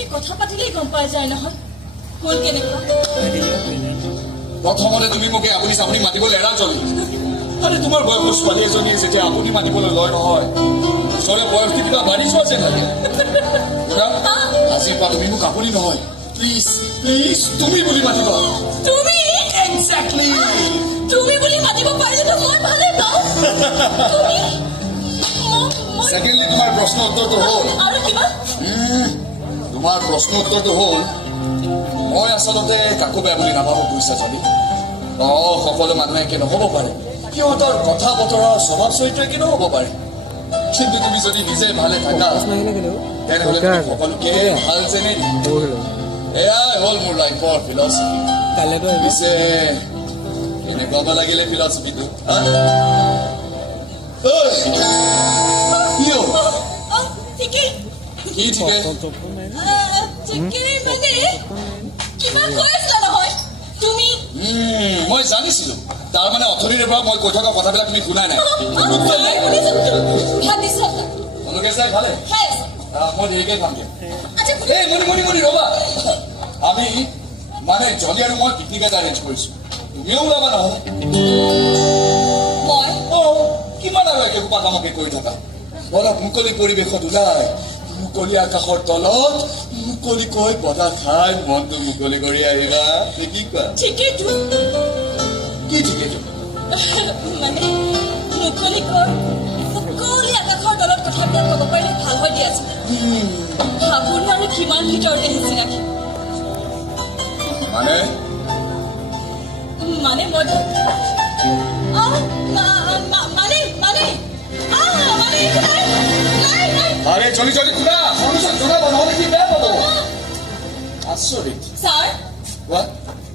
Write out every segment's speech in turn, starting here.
আপুনি কথা পাতিলেই গম পাই যায় নহয় কোন কেনেকুৱা। প্ৰথমতে তুমি মোক আপুনি চাপনি মাতিবলৈ এৰা জনি আৰে তোমাৰ বয়সৰ ছোৱালী এজনী যেতিয়া আপুনি মাতিবলৈ লয় নহয় ওচৰে বয়সটো কিবা বাঢ়ি যোৱা যেন লাগে। আজিৰ পৰা তুমি মোক আপুনি নহয় প্লিজ প্লিজ তুমি বুলি মাতিবা। তুমি এক্সেক্টলি তুমি বুলি মাতিব পাৰিলেতো মই ভালে পাওঁ। তুমি ছেকেণ্ডলি তোমাৰ প্ৰশ্ন উত্তৰটো হ'ল আৰু কিবা তোমাৰ প্ৰশ্ন উত্তৰটো হ'ল মই আচলতে কাকো বেয়া বুলি নাভাবো বুজিছা যদি সকলো মানুহে একে নহ'ব পাৰে সিহঁতৰ কথা বতৰা স্বভাৱ চৰিত্ৰ একে নহ'ব পাৰে কিন্তু তুমি যদি নিজে ভালে থাকা তেনেহ'লে তুমি সকলোকে ভাল যেনে এয়াই হ'ল মোৰ লাইফৰ ফিলচফি। পিছে এনেকুৱা হ'ব লাগিলে ফিলচফিটো ঠিকেই কি ঠিকে ঠিকেই মানে কিবা কৈ আছিলা নহয় তুমি মই জানিছিলো তাৰ মানে অথনিৰে পৰা মই কৈ থকা কথাবিলাক তুমি শুনাই নাই অনুকে চাই ভালে মই দেৰিকে খামগে এই মণি মণি ৰবা আমি মানে জলি আৰু মই পিকনিক এটা এৰেঞ্জ কৰিছো তুমিও ওলাবা নহয় কিমান আৰু একে পাতামকে কৰি থাকা অলপ মুকলি পৰিৱেশত ওলাই মুকলি আকাশৰ তলত মুকলিকৈ বতাহ খাই মনটো মুকলি কৰি আহিবা কি কোৱা ঠিকেইতো কি ঠিকেইতো মানে মুকলি আকাশৰ তলত কথাবিলাক ক'ব পাৰিলে ভাল হৈ দিয়াচোন ভাবোঁ আৰু কিমান ভিতৰতে সিঁচি ৰাখি মানে মানে মই আৰে জলি জলি খুলা সনুচন জনাব নহলে কি বেয়া পাব আচৰিত ছাৰ What?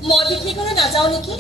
মই পিকনিকলৈ নাযাওঁ নেকি